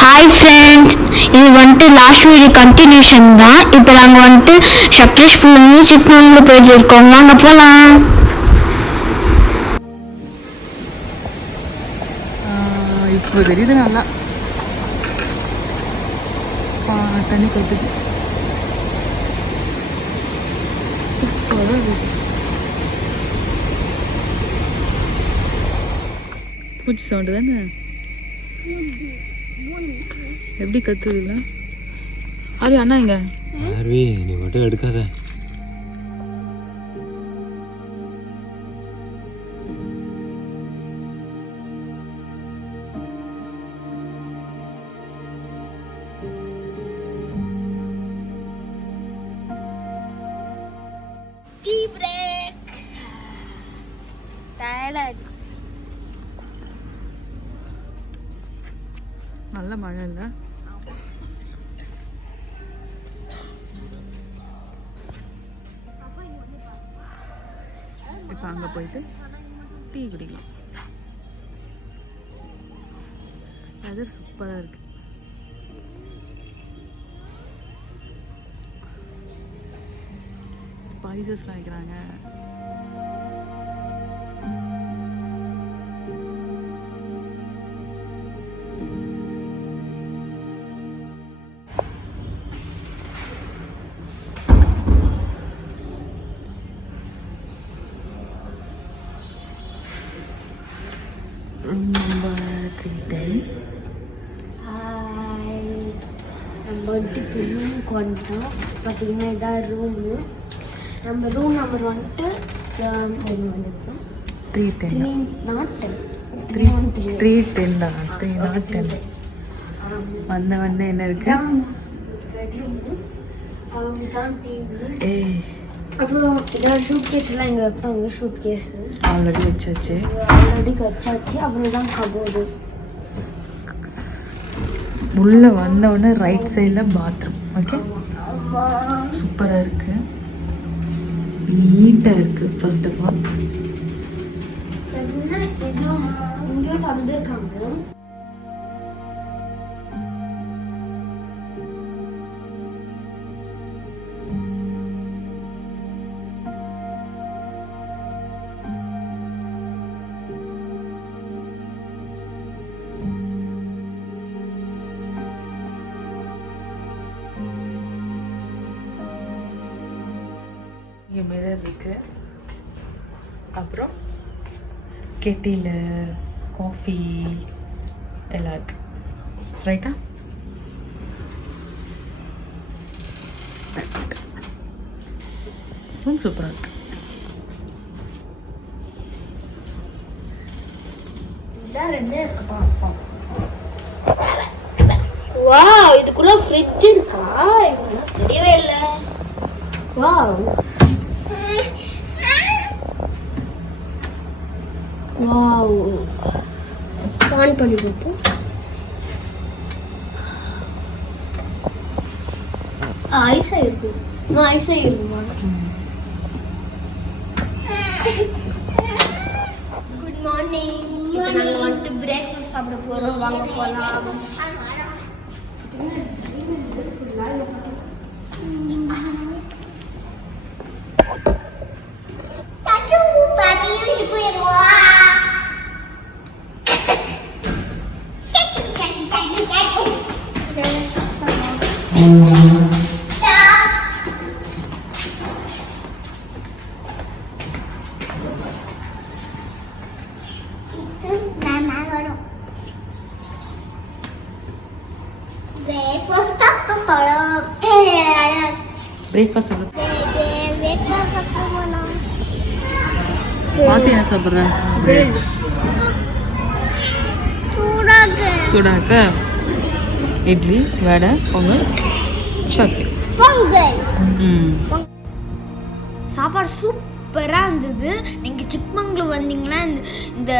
Hi friends, இது வந்துட்டு last video continuation தான். இப்போ நாங்கள் வந்துட்டு சக்லேஷ்பூர்லேருந்து சிக்மங்களூர் போயிட்டு இருக்கோம். வாங்க போகலாம். இப்போ தெரியுது நல்லா தண்ணி கொட்டுது. சூப்பராக இருக்குது. பூச்சி சவுண்டு தானே, எப்படி கத்துதுல்ல. ஆர்வி அண்ணா இங்க. ஆர்வி நீ மட்டும் எடுக்காத. Tea break. டயர்டா இருக்கு. நல்ல மழை இல்லை. இப்போ அங்கே போயிட்டு டீ குடிக்கலாம். வெதர் சூப்பராக இருக்கு. ஸ்பைசஸ் வைக்கிறாங்க. நம்பர் 310. நம்ம வந்துட்டு ரூமுக்கு வந்துட்டோம். பார்த்தீங்கன்னா இதான் ரூமு. நம்ம ரூம் நம்பர் வந்துட்டு 310 தான். 310 வந்த உடனே என்ன இருக்கு? அப்புறம் இதான் ஷூட் கேஸ்லாம் இங்கே வைப்பாங்க. ஷூட் கேஸ் ஆல்ரெடி வச்சாச்சு. அப்புறம் இதான் கபோர்டு. உள்ள வந்த உடனே ரைட் சைடில் பாத்ரூம். ஓகே, சூப்பராக இருக்கு, நீட்டாக இருக்கு. ஃபர்ஸ்ட் ஆஃப் ஆல் இங்கே தந்துருக்காங்க. இங்கே மிரர் இருக்கு. அப்புறம் கெட்டியில் காஃபி எல்லாம் இருக்கு. ரைட்டா? ரொம்ப சூப்பராக இருக்கு. வாவ், இதுக்குள்ள ஃப்ரிட்ஜ் இருக்கா? தெரியவே இல்லை. வாவ் வாவ், ஆன் பண்ணி பார்ப்போம். ஐஸா இருக்கு. ஐஸா இருக்குமா? Good morning. நாங்கள் வந்துட்டு பிரேக்ஃபாஸ்ட் சாப்பிட போகிறோம். வாங்க போகலாம். பிரேக்ஃபாஸ்ட் பாட்டி என்ன சாப்பிட்றேன்? சூடாக்க இட்லி, வடை, பொங்கல், சட்னி. சாப்பாடு சூப்பராக இருந்தது. நீங்கள் சிக்மங்களூர் வந்தீங்கன்னா இந்த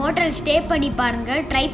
ஹோட்டல் ஸ்டே பண்ணி பாருங்கள். ட்ரை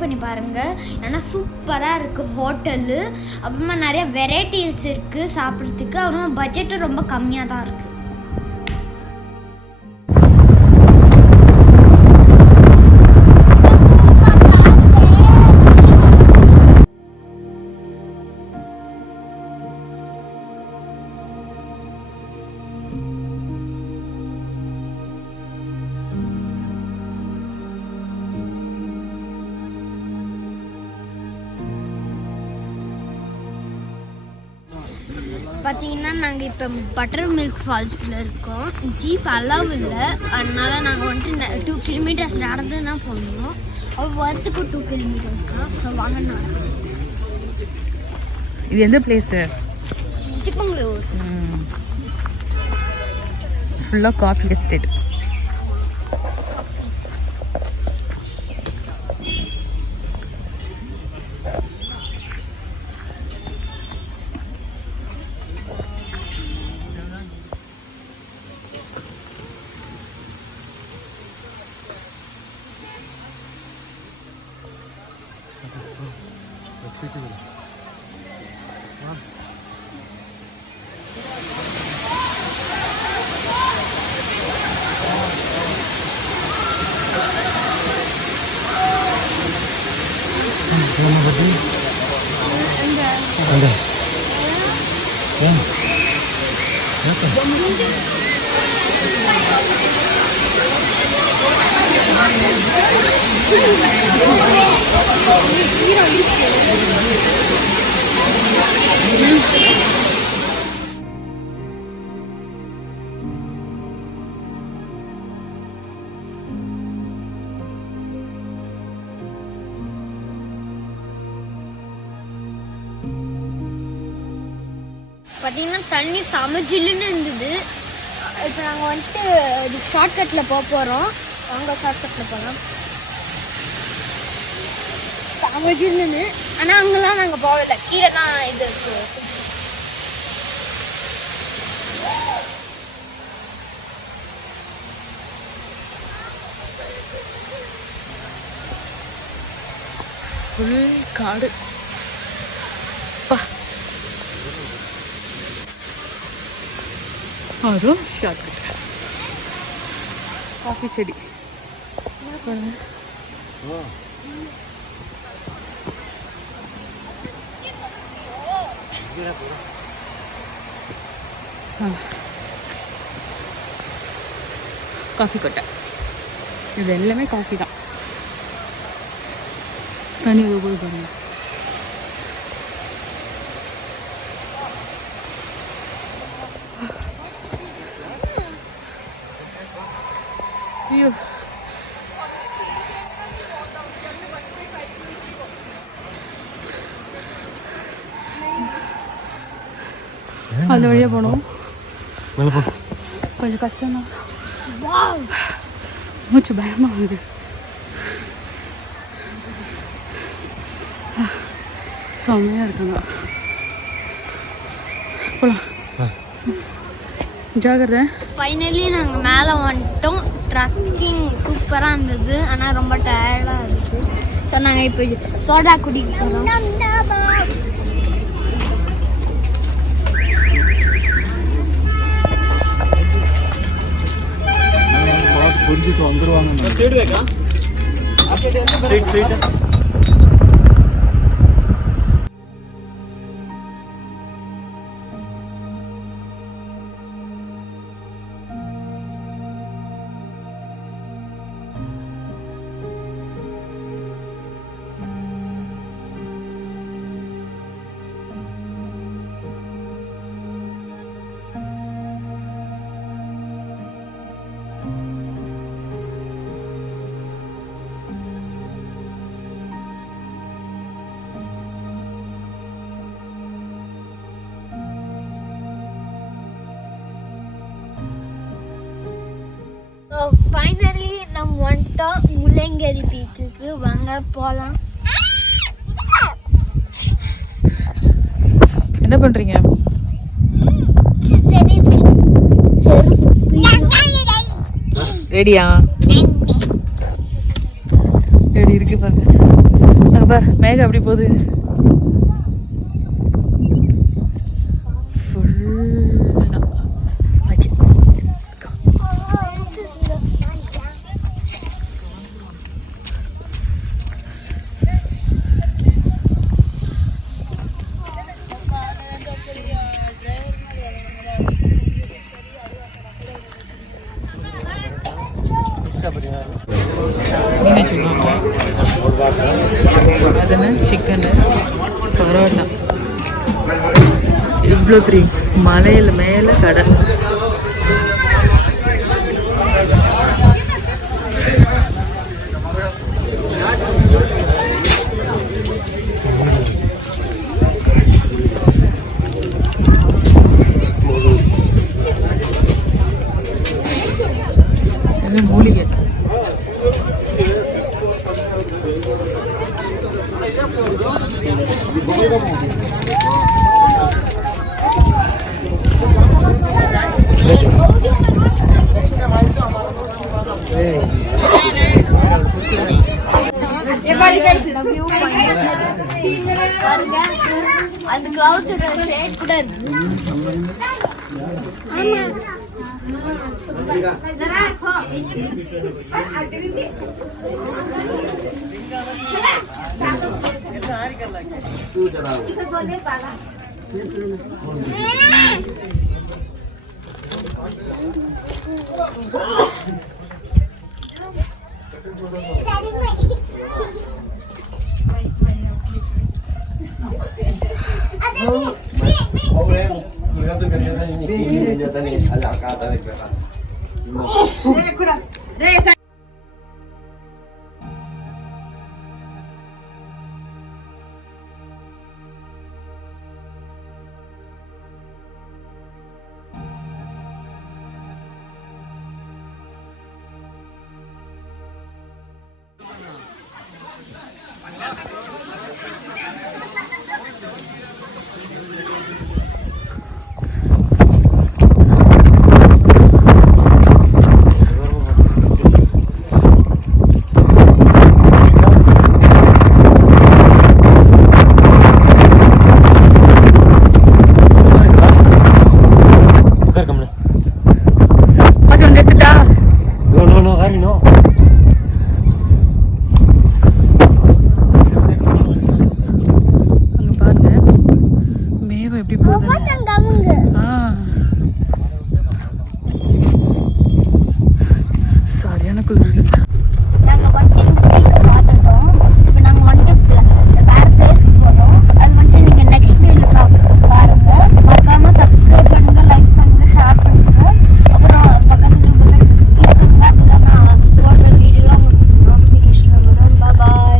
பண்ணி பாருங்கள். ஏன்னா சூப்பராக இருக்குது ஹோட்டலு. அப்புறமா நிறைய வெரைட்டிஸ் இருக்குது சாப்பிட்றதுக்கு. அப்புறமா பட்ஜெட்டும் ரொம்ப கம்மியாக தான் இருக்குது. பார்த்தீங்கன்னா நாங்கள் இப்போ பட்டர் மில்க் ஃபால்ஸில் இருக்கோம். ஜீப் அலோவ் இல்லை, அதனால நாங்கள் வந்துட்டு 2 கிலோமீட்டர்ஸ் நடந்து தான் போகணும். வரத்துக்கு 2 கிலோமீட்டர்ஸ் தான். ஸோ வாங்க. இது எந்த பிளேஸு? சிக்மங்களூர். ஃபுல்லாக காஃபி எஸ்டேட். பார்த்தீங்கன்னா தண்ணி செம ஜில்லுன்னு இருந்தது. இப்போ நாங்கள் வந்துட்டு ஷார்ட்கட்டில் போகிறோம். வாங்க ஷார்ட்கட்டில் போகலாம். செம ஜில்லுன்னு, ஆனால் அங்கெல்லாம் நாங்கள் போகல, கீழே தான் இது இருக்குது. ஃபுல் காடு. அதுவும் ஷார்ட்கட். காஃபி செடி. காஃபி கொட்டை. இது எல்லாமே காஃபி தான். தண்ணி போய் பாருங்க. ஐயோ, அந்த வழியாக போனோம். கொஞ்சம் கஷ்டம்தான். மூச்சு பயமாக வருது. செம்மையாக இருக்குங்க. போகலாம். ஜாகிரதை. ஃபைனலி நாங்கள் மேலே வந்துட்டோம். ட்ரக்கிங் சூப்பராக இருந்தது, ஆனால் ரொம்ப டயர்டாக இருந்துச்சு. ஸோ நாங்கள் இப்போ சோடா குடிக்க போகிறோம். புரிஞ்சுட்டு வந்துருவாங்க. ஸோ ஃபைனலி நம்ம வந்துட்டோம் முள்ளயங்கிரி பீக்குக்கு. வாங்க போகலாம். என்ன பண்ணுறீங்க? ரெடியா? ரெடி இருக்கு பாருங்க. அங்கே பாரு, மேகம் அப்படி போகுது. அதென்ன சிக்கனு, பரோட்டா, இவ்வளோ பெரிய மலையில் மேலே கடல். மூலிகை அந்த கிளவுட்ஸோட ஷேட் கூட இருக்கு. சரியான குளிர்.